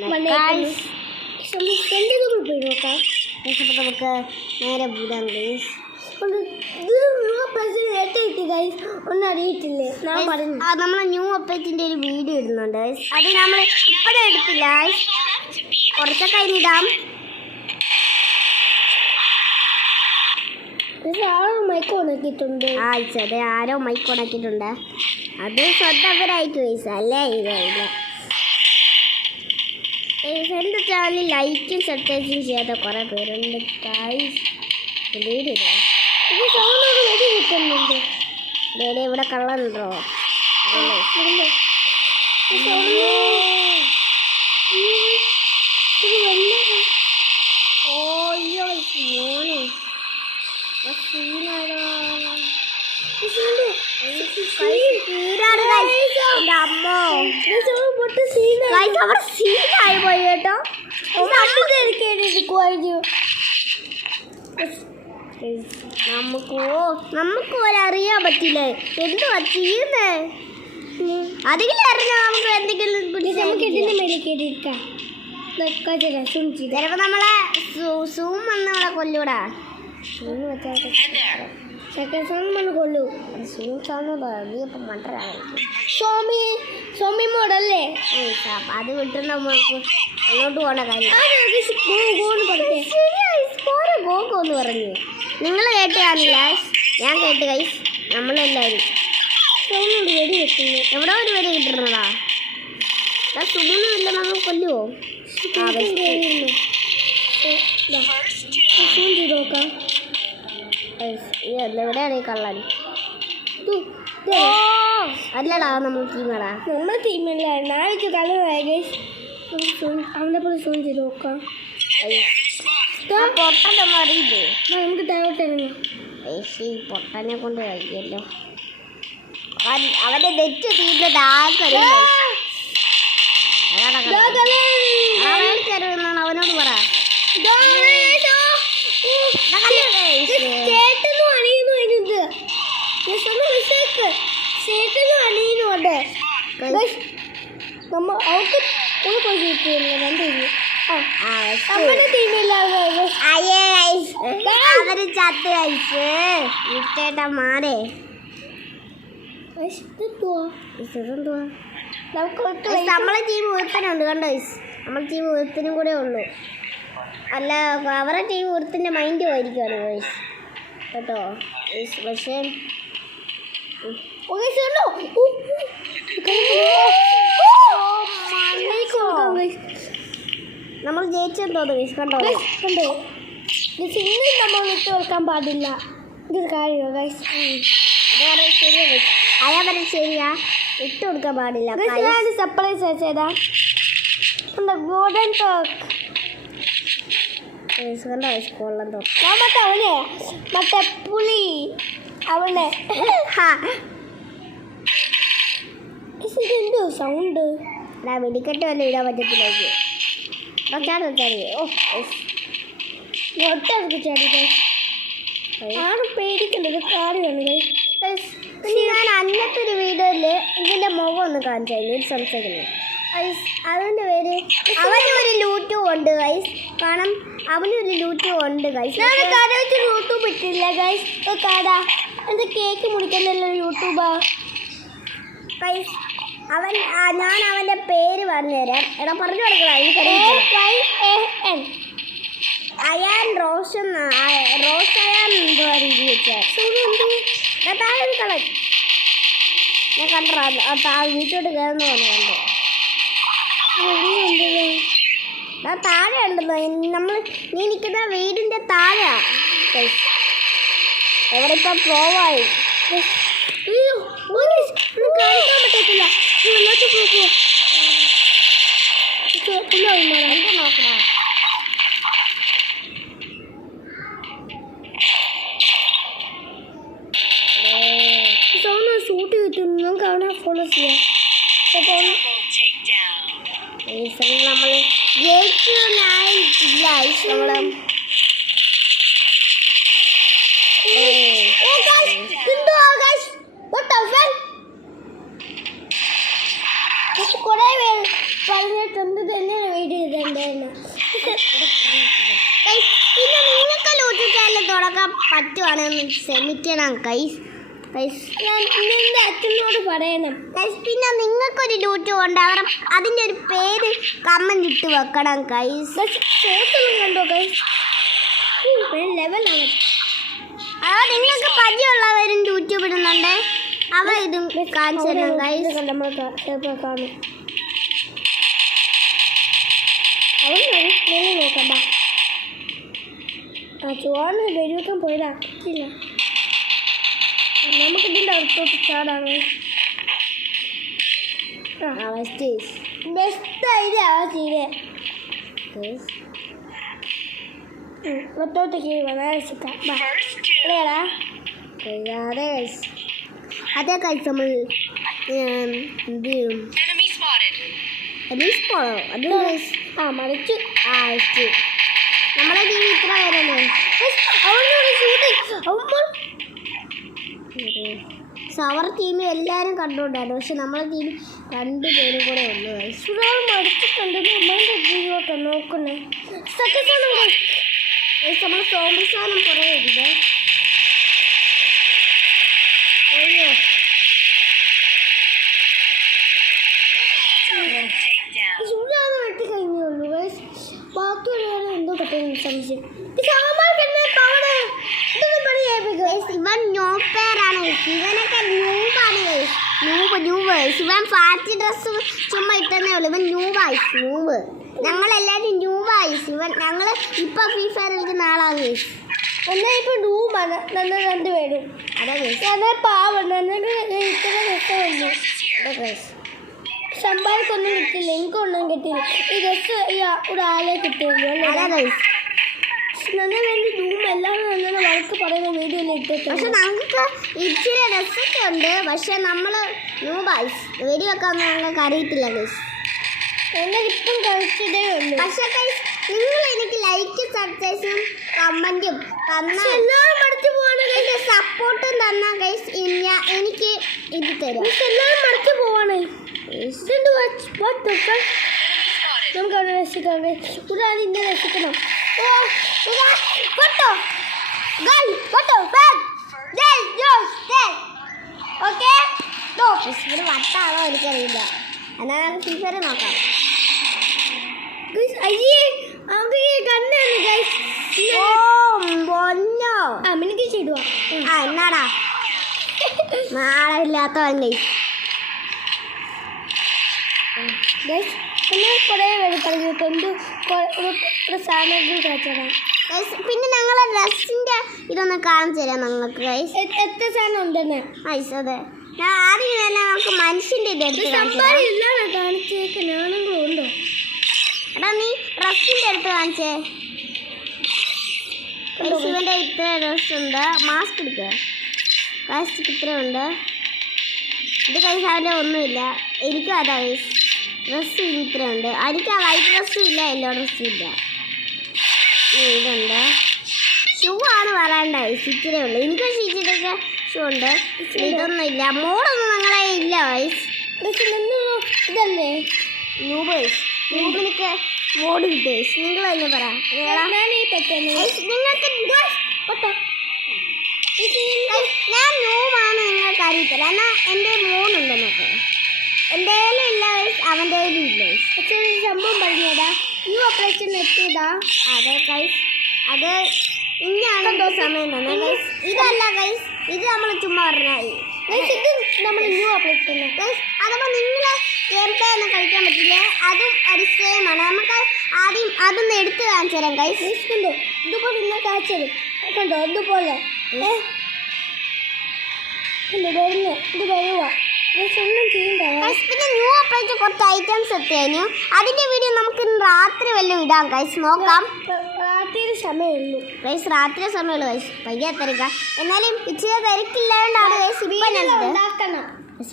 നമുക്ക് നേരെ പോകാം ഗൈസ്. ഒന്നറിയിട്ടില്ലേ നമ്മളെ ന്യൂ അപ്പേറ്റിന്റെ ഒരു വീഡിയോ ഇടുന്നുണ്ട്. അത് നമ്മൾ ഇപ്പോഴും എടുത്തില്ല, കുറച്ചൊക്കെ അതിനിടാം. മൈക്ക് ഓണാക്കിയിട്ടുണ്ട്. അതെ, ആരോ മൈക്ക് ഓണാക്കിയിട്ടുണ്ട്. അത് സ്വന്തവരായിട്ട് ഗൈസ് അല്ലേ. ഇല്ല എൻ്റെ ചാനലിൽ ലൈക്കും സബ്സ്ക്രൈബും ചെയ്യാത്ത കുറേ പേരുണ്ട് ഗൈസ്. കിട്ടുന്നുണ്ട്. ഇവിടെ കള്ളനുണ്ടോ? സീനായി പോയി കേട്ടോ. നമുക്ക് പോലെ അറിയാൻ പറ്റില്ലേ എന്തുവാ ചെയ്യുന്നേ. അതെങ്കിലും അറിഞ്ഞാൽ നമുക്ക് എന്തെങ്കിലും ചിലപ്പോ നമ്മളെ സൂം വന്നവിടെ കൊല്ലൂടാ. കൊല്ലു സോമി മോഡല്ലേ. അത് വിട്ട് നമുക്ക് അങ്ങോട്ട് പോകേണ്ട കാര്യം. ഗോന്ന് പറഞ്ഞു. നിങ്ങൾ കേട്ട് കാണില്ല, ഞാൻ കേട്ട് കൈസ്. നമ്മളെല്ലാവരും വെടി വെക്കുന്നു. എവിടെ ഒരു വെടി കിട്ടുന്നതാ. സുഖമൊന്നും ഇല്ല, നമ്മൾ കൊല്ലുവോ? എവിടെയാണ് ഈ കള്ളൻ? അല്ലടാ നമ്മൾ ടീമടാ. നമ്മുടെ ടീമല്ല. നാളേക്ക് തലവായി അവനെ പോലെ സോൺ ചെയ്ത് നോക്കാം. പൊട്ടനൊന്നും അറിയില്ലേ നമുക്ക് താഴോട്ടിറങ്ങാം. പൊട്ടനെ കൊണ്ട് കഴിയല്ലോ. അവന്റെ നെറ്റ് തീർന്നിട്ട് ആർക്കറിയാം. അവനോട് പറ. അവര് ചത്ത് കഴിച്ച് വിട്ടേട്ടാ മാറേ. നമ്മളെ ടീം ഒരുത്തനുണ്ട് കണ്ടോ. നമ്മളെ ടീം ഒരുത്തനും കൂടെ ഉള്ളു. അല്ല, അവരുടെ ടീം ഒരുത്തൻ്റെ മൈൻഡ് പോയിരിക്കുവാണ് ഗോയ്സ് കേട്ടോ. പക്ഷേ നമ്മൾ ജയിച്ചെന്ന് തോന്നുന്നു ഗോയ്സ്. കണ്ടോ കണ്ടോ. ഇന്നും നമ്മൾ വിട്ട് വെക്കാൻ പാടില്ല. ഇതൊരു കാര്യമോ ഗൈസ്? അത് ശരിയാ. അയാൾ പറഞ്ഞത് ശരിയാ, ഇട്ട് കൊടുക്കാൻ പാടില്ല. സർപ്രൈസ് അയച്ചതാ ഗോൾഡൻ ടോക്ക്. കൊള്ളം തോക്ക്. മറ്റേ അവനെ മറ്റേ പുലി അവനെ എന്തോ സൗണ്ട്. വെടിക്കെട്ട് വല്ല ഇടാൻ പറ്റത്തില്ല. ആരും പേടിക്കണ്ടത് കാര്യമാണ്. ഞാൻ അന്നത്തെ ഒരു വീഡിയോയില് ഇതിന്റെ മുഖം ഒന്ന് കാണിച്ചായിരുന്നു സംസാരിക്കുന്നത്. അതിന്റെ പേര് അവനൊരു ലൂട്ടും ഉണ്ട് ഗൈസ്. കാരണം അവനൊരു ലൂട്ടും ഉണ്ട് ഗൈസ്. കട വെച്ച് യൂട്യൂബ് ഇട്ടില്ല ഗൈസ്. കട എന്താ കേക്ക് മുറിക്കുന്നില്ല യൂട്യൂബാ ഗൈസ്. ഞാൻ അവന്റെ പേര് പറഞ്ഞുതരാം. എടാ പറഞ്ഞു കൊടുക്കണം. അയാൻ റോഷൻ റോസയാൻ എന്തോ രീതി വെച്ചാൽ താഴെ കളൻ. ഞാൻ കണ്ടോ വീട്ടോട്ട് കയറുന്ന പോലെ കണ്ടു. താഴെ ഉണ്ടെന്നോ നമ്മൾ നീ നിൽക്കുന്ന വീടിൻ്റെ താഴെയാ. എവിടെ ഇപ്പം പ്രോവായി കാണിക്കാൻ പറ്റത്തില്ല. നോക്കണം. ഷൂട്ട് കിട്ടുന്നു. നമുക്ക് അവനെ ഫോളോ ചെയ്യാം. നമ്മൾ ജയിച്ചില്ല. നമ്മള് പറഞ്ഞിട്ടുണ്ട് തന്നെ വീഡിയോ പിന്നെ നിങ്ങൾക്ക് യൂട്യൂബ് ചാനൽ തുടങ്ങാൻ പറ്റുവാണെന്ന് ശ്രമിക്കണം ഗൈസ്. ഞാൻ നിന്റെ അച്ഛനോട് പറയണം. പിന്നെ നിങ്ങൾക്കൊരു യൂട്യൂബ് ഉണ്ടാവണം, അതിൻ്റെ ഒരു പേര് കമന്റ് ഇട്ട് വെക്കണം ഗൈസ്. കണ്ടോ ഗൈസ്, ലെവലാണ്. അത് നിങ്ങൾക്ക് പരിചയമുള്ളവരും യൂട്യൂബ് ഇടുന്നുണ്ട്, അവ ഇതും കാണിച്ചു തരണം ഗൈസ്. നമ്മൾ കാണും. അവൻ നോക്കണ്ട. ആ ചുവാണ് വെടിവെക്കാൻ പോയതാ, ഇല്ല നമുക്ക് ഇതിൻ്റെ അടുത്തോട്ട് ചാടാണ്. ബെസ്റ്റ് ഐഡിയ ചെയ്തേ. ഒത്തോട്ടേക്ക് അതേ കഴിച്ച് നമ്മൾ എന്ത് മറിച്ചു. നമ്മളെ ടീം ഇത്ര പേരല്ലേ. അവർ ടീം എല്ലാവരും കണ്ടുകൊണ്ടായിരുന്നു, പക്ഷെ നമ്മളെ ടീം 2 പേരും കൂടെ ഉള്ളു. മടിച്ചിട്ടുണ്ട് നമ്മളുടെ ജീവിതമൊക്കെ നോക്കുന്നേ. നമ്മൾ സോമ്പി സാധനം കുറേ ഉണ്ട്. അയ്യോ ചൂടാന്ന് വെട്ടി കഴിഞ്ഞുള്ളൂ. ബാക്കിയുള്ളവരെ എന്തോ പറ്റുന്ന സംശയം. ഇവൻ നോപ്പേറാണ്, ഇവനൊക്കെ ന്യൂബാണ്. ഇവൻ ഫാൻസി ഡ്രസ്സ് ചുമ്മാ ഇട്ടെന്നേ ഉള്ളൂ. ഇവൻ ന്യൂബ്. ഞങ്ങളെല്ലാവരും ന്യൂബായിസ്. ഞങ്ങൾ ഇപ്പൊ ഫ്രീ ഫയർ കളിക്കുന്ന ആളാണ്. എന്നാൽ ഇപ്പൊ ഡൂമാണ് നമ്മൾ 2 പേരും. അതെ പാവം ഇത്ര രസമുള്ളൂ. ശമ്പാർക്കൊന്നും കിട്ടില്ല, എനിക്കൊന്നും കിട്ടില്ല. ഈ രസം ഒരാളെ കിട്ടില്ല. നല്ല വേണ്ടി ഡൂം എല്ലാവരും നല്ല വഴക്ക് പറയുന്ന വീഡിയോയിൽ ഇട്ടിട്ട്. പക്ഷെ നമുക്ക് ഇച്ചിരി രസമൊക്കെ ഉണ്ട്, പക്ഷെ നമ്മൾ ന്യൂബായിസ് വെടി വെക്കാൻ ഞങ്ങൾക്ക് അറിയത്തില്ല ഗൈസ്. ഇപ്പം കളിച്ചതേ ഉള്ളൂ. പക്ഷെ ഗൈസ് നിങ്ങൾ എനിക്ക് ലൈക്ക് സബ്സ്ക്രൈബും കമന്റും തന്നാൽ എല്ലാവരും മടക്കി പോവാണ്. സപ്പോർട്ടും തന്നാൽ ഗൈസ് എനിക്ക് ഇത് തരും. എല്ലാവരും മടക്കി പോവാണ്. നമുക്ക് അവിടെ രക്ഷിക്കാം. ഒരാൾ ഇന്നെ രക്ഷിക്കണം. വട്ടാണോ എനിക്കറിയില്ല, എന്നാൽ ഫ്രീ ഫയർ നോക്കാം. അയ്യേ കണ്ണാണ് ഗൈസ്. അമ്മനിക്ക് ചെയ്തുവാ. എന്നാടാ നാളെ ഇല്ലാത്തവൻ ഗൈസ്. പിന്നെ കുറേ പേര് പറഞ്ഞിട്ടുണ്ട് സാധനങ്ങൾ കാച്ചതാണ്. പിന്നെ ഞങ്ങളെ ഡ്രസ്സിന്റെ ഇതൊന്ന് കാണിച്ചു തരാം നിങ്ങൾക്ക് ഗൈസ്. എത്ര സാധനം ഉണ്ടെന്ന് ഗൈസ് അതെ ഞാൻ ആദ്യം തന്നെ നമുക്ക് മനുഷ്യന്റെ ഇത് എടുത്ത് കാണിച്ചേക്ക്. ഞാനെങ്കിലും ഉണ്ടോ? എടാ നീ ഡ്രസ്സിന്റെ അടുത്ത് കാണിച്ചേ. ഇവന്റെ ഇത്ര ഡ്രസ് ഉണ്ട്. മാസ്ക് എടുക്കുക. മാസ്ക് ഇത്ര ഉണ്ട്. ഇത് കഴിച്ച് അവൻ്റെ ഒന്നുമില്ല. എനിക്കും അതാ ഗൈസ്. ഡ്രസ്സ് ഇത്ര ഉണ്ട്. എനിക്ക് ആ വൈറ്റ് ഡ്രസ്സും ഇല്ല, യെല്ലോ ഡ്രസ്സും ഇല്ല. ഇതുണ്ട്. ഷൂ ആണ് പറയണ്ട ഗൈസ്, ഇത്രേ ഉള്ളൂ. എനിക്ക് ഷീറ്റിട്ടൊക്കെ ഷൂ ഉണ്ട്. ഇതൊന്നും ഇല്ല. മോഡൊന്നും ഞങ്ങളെ ഇല്ല ഗൈസ്. ഇതല്ലേ ന്യൂബ് ഗൈസ്. ന്യൂബിനൊക്കെ മോഡ് കിട്ടും ഗൈസ്. നിങ്ങൾ തന്നെ പറ. നിങ്ങൾക്ക് ഞാൻ ന്യൂബാണ് നിങ്ങൾക്ക് അറിയത്തില്ല. എന്നാൽ എൻ്റെ മോനുണ്ട് എന്നൊക്കെ. എൻ്റെ കയ്യിലും ഇല്ല ഗൈസ്, അവൻ്റെ കയ്യിലും ഇല്ല ഗൈസ്. പക്ഷേ ഒരു സംഭവം പറഞ്ഞതാ, ഈ ഓപ്പറേഷൻ എത്തിയതാ. അതെ ഗൈസ്, അത് ഇനിയാണെന്തോ സമയം തന്നെ ഗൈസ്. ഇതല്ല ഗൈസ്, ഇത് നമ്മൾ ചുമ്മാ പറഞ്ഞാൽ ഇത് നമ്മൾ ന്യൂ ഓപ്പറേഷൻ ഗൈസ്. അതപ്പോൾ നിങ്ങൾ ഗെയിം പ്ലേ ഒന്നും കളിക്കാൻ പറ്റില്ലേ, അതും ഒരു സെയിമാണ്. നമുക്ക് ആദ്യം അതൊന്ന് എടുത്ത് കാണിച്ചു തരാം ഗൈസ്. കണ്ടോ ഇതുപോലെ ഇന്ന് കാണിച്ചത് കണ്ടോ, ഇതുപോലെ വരുന്നു. ഇത് വരുവാ ഒന്നും ചെയ്യണ്ട. പിന്നെ ന്യൂ ഓപ്പറേഷൻ കുറച്ച് ഐറ്റംസ് എത്തിയതിനു. അതിൻ്റെ വീഡിയോ നമുക്ക് രാത്രി വല്ലതും ഇടാം ഗൈസ്. നോക്കാം. രാത്രി സമയമുള്ളൂ ഗൈസ്, രാത്രി സമയമുള്ളൂ ഗൈസ്. പയ്യെ തിരക്കാം. എന്നാലും ഇച്ചിരി തിരക്കില്ലാണ്ടാണ് ഗൈസ് ഇപ്പം ഞങ്ങൾ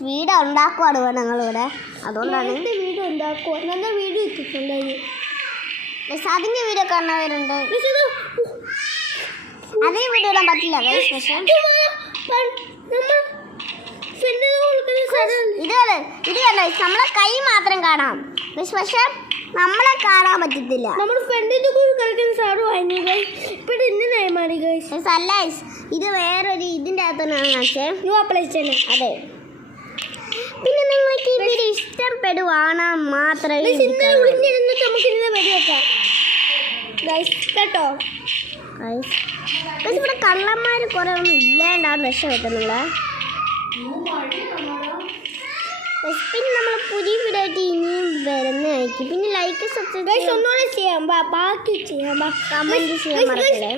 വീഡിയോ ഉണ്ടാക്കുവാണ് ഞങ്ങളിവിടെ. അതുകൊണ്ടാണ് വീഡിയോ ഉണ്ടാക്കുക. നല്ല വീഡിയോ ഇട്ടിട്ടുണ്ടായി ഗൈസ്. അതിൻ്റെ വീഡിയോ കാണുന്നവരുണ്ട്. അതേ വീഡിയോ ഇടാൻ പറ്റില്ല ഗൈസ്. പക്ഷേ ഇത് കണ്ടോ, നമ്മളെ കൈ മാത്രം കാണാം ഗൈസ്. പക്ഷെ നമ്മളെ കാണാൻ പറ്റത്തില്ല. നമ്മുടെ ഫ്രണ്ടിന്റെ കൂടെ കളിക്കുന്ന സാറ് വാങ്ങി ഗൈസ്. ഇപ്പൊ ഇന്നായി മാറി ഗൈസ്. അല്ല guys, ഇത് വേറൊരു ഇതിൻ്റെ അകത്താണ് കാണിച്ചേ. ന്യൂ അപ്ലൈ ചെയ്യണം. അതെ. പിന്നെ നിങ്ങൾക്ക് ഈ വീഡിയോ ഇഷ്ടപ്പെടുവാണ് മാത്രമേ ഇന്നലെ വിളിഞ്ഞിരുന്നിട്ട് നമുക്ക് ഇന്നലെ വെടിവെക്കാം ഗൈസ് കേട്ടോ. പക്ഷെ ഇവിടെ കള്ളന്മാർ കുറെ ഒന്നും ഇല്ലാണ്ടാണ് രക്ഷപ്പെട്ടുന്നില്ല. പിന്നെ നമ്മൾ പുതിയ വീഡിയോ ആയിട്ട് ഇനിയും വരുന്നതായിരിക്കും. പിന്നെ ലൈക്ക് സബ്സ്ക്രൈബ് ഒന്നുകൂടെ ചെയ്യാം. ബാക്കി ചെയ്യാം. കമന്റ് ചെയ്യാൻ മറക്കല്ലേ.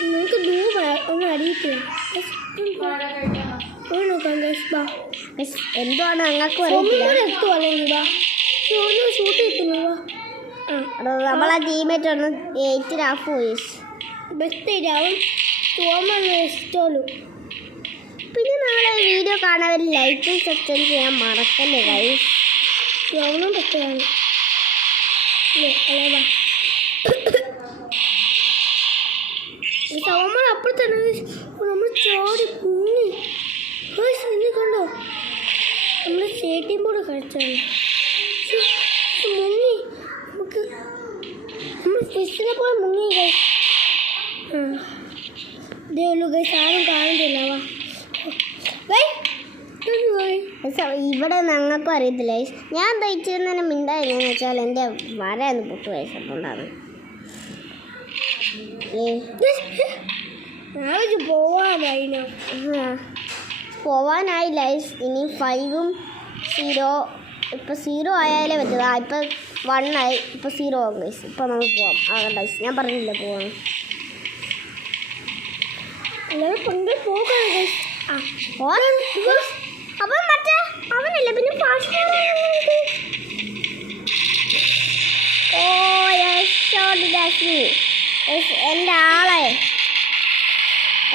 നിങ്ങൾക്ക് ഒന്ന് അറിയിക്കുക എന്തുവാണ് ഞങ്ങൾക്ക് അറിയില്ല. ഷൂട്ട് കിട്ടുന്നു. നമ്മളെ ടീമേറ്റ് ഒന്ന് 8 പോയി. ബെസ്റ്റ് ഇടാവും തോന്നുന്നു ഇഷ്ടമുള്ളൂ. പിന്നെ നമ്മളെ വീഡിയോ കാണാൻ ലൈക്കും സബ്സ്ക്രൈബ് ചെയ്യാൻ മറക്കല്ലേ ഗൈസ്. തോന്നും ബെസ്റ്റാണ് അല്ലേ. സവന്മാർ അപ്പോൾ തന്നെ നമ്മൾ ചാടി മുങ്ങി കണ്ടോ. നമ്മൾ സ്റ്റേറ്റിംഗ് ബോർഡ് കഴിച്ചാണ് മുങ്ങി. നമുക്ക് നമ്മൾ ഫിഷിനെ പോലെ മുങ്ങി ഗൈസ്. ഇതേ ഉള്ളൂ ഗൈസ്. ആരും കാണുന്നില്ല. ഇവിടെ ഞങ്ങൾക്കും അറിയത്തില്ല. ഞാൻ തയ്ച്ചിരുന്നതിന് മിണ്ടായെന്ന് വെച്ചാൽ എൻ്റെ വര ഒന്ന് പൊട്ടു കഴിച്ചിട്ടുണ്ടാണ്. പോവാനായില്ല. ഇനി 5ഉം 0. ഇപ്പം 0 ആയാലേ പറ്റുക. ഇപ്പം 1 ആയി. ഇപ്പം 0 ആകും ഗൈസ്. ഇപ്പം നമുക്ക് പോവാം. ആകണ്ട ഗൈസ്, ഞാൻ പറഞ്ഞില്ല പോവാം. അപ്പം മറ്റേ അവനല്ലേ പിന്നെ എൻ്റെ ആളെ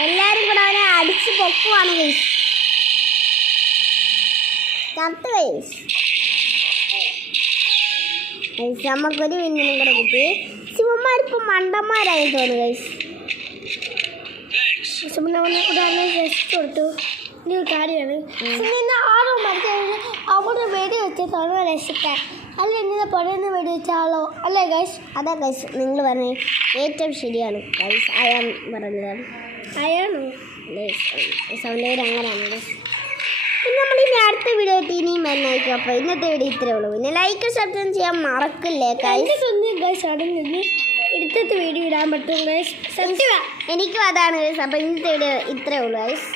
എല്ലാരും കൂടെ അവനെ അടിച്ച് പൊക്കുവാണ് ഗൈസ്. ചത്ത് ഗൈസ്. നമുക്കൊരു വിന്നിനും കൂടെ കിട്ടി. ശിവന്മാരിപ്പോൾ മണ്ടന്മാരായി തോന്നുന്നു ഗൈസ്. കൊടുത്തു. ഇനി ഒരു കാര്യമാണ്. ആരോ മരിച്ചു അവിടെ വെടി വെച്ചിട്ടാണ് രക്ഷിക്കാൻ. അല്ല ഇങ്ങനെ പഴയ വെടി വെച്ചാലോ അല്ലേ ഗൈസ്. അതാ ഗൈസ് നിങ്ങൾ പറഞ്ഞത് ഏറ്റവും ശരിയാണ് ഗൈസ്. അയാൾ പറഞ്ഞതാണ്. അയാളോ അവൻ്റെ പേര് അങ്ങനെയാണ് ഗൈസ്. പിന്നെ നമ്മൾ ഇനി അടുത്ത വീഡിയോ ആയിട്ട് ഇനിയും വരുന്നതായിരിക്കും. അപ്പോൾ ഇന്നത്തെ വീഡിയോ ഇത്രയേ ഉള്ളൂ. പിന്നെ ലൈക്ക് സബ്സ്ക്രൈബ് ചെയ്യാൻ മറക്കില്ലേ ഗൈസ്. ഗൈസ് അടങ്ങി എടുത്തിട്ട് വീഡിയോ ഇടാൻ പറ്റും ഗൈസ്. എനിക്കും അതാണ് ഗൈസ്. അപ്പോൾ ഇന്നത്തെ വീഡിയോ ഇത്രയേ ഉള്ളൂ ഗൈസ്.